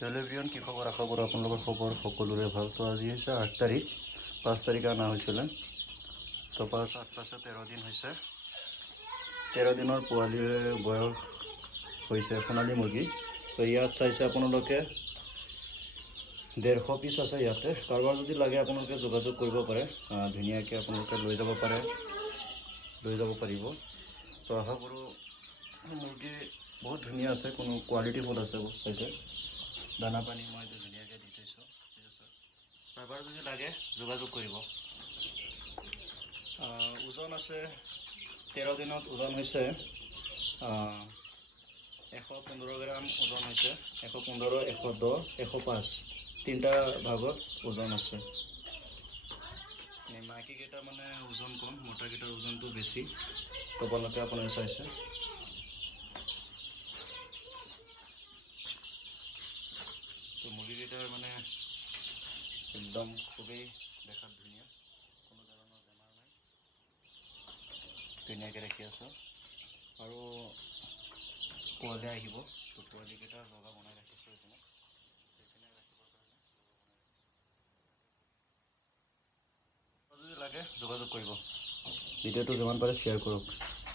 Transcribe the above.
Hello' everyone, কি খবৰ? আশা কৰোঁ আপোনালোকৰ খবৰ সকলোৰে ভাল। তো আজি হৈছে 8 তাৰিখ, 5 তাৰিখে অনা হৈছিলে। তো 5, 8, 5, 13 দিন হৈছে। 13 দিনৰ পোৱালিৰ বয়স হৈছে সোণালী মুৰ্গী। তো ইয়াত চাইছে আপোনালোকে 150 পিচ আছে ইয়াতে। কাৰোবাৰ যদি লাগে আপোনালোকে যোগাযোগ কৰিব পাৰে, ধুনীয়াকৈ আপোনালোকে লৈ যাব পাৰিব। তো আশা কৰোঁ মুৰ্গী বহুত ধুনীয়া আছে, কোনো কোৱালিটিফুল আছে। চাইছে দানা পানী মই ধুনীয়াকৈ দি থৈছোঁ, ঠিক আছে। কাৰোবাৰ যদি লাগে যোগাযোগ কৰিব। ওজন আছে 13 দিনত ওজন হৈছে 115 গ্ৰাম ওজন হৈছে। 115, 110, 105 তিনিটা ভাগত ওজন আছে। মাইকীকেইটা মানে ওজন কম, মতাকেইটাৰ ওজনটো বেছি। তপালকে আপোনালোকে চাইছে। তো মুৰ্গীকেইটাৰ মানে একদম খুবেই দেখাত ধুনীয়া, কোনো ধৰণৰ বেমাৰ নাই, ধুনীয়াকৈ ৰাখি আছোঁ। আৰু পোৱালি আহিব, তো পোৱালিকেইটাৰ জগা বনাই ৰাখিছোঁ এইপিনে ৰাখিবৰ কাৰণে জগা বনাই ৰাখিছোঁ। যদি লাগে যোগাযোগ কৰিব। ভিডিঅ'টো যিমান পাৰে শ্বেয়াৰ কৰক।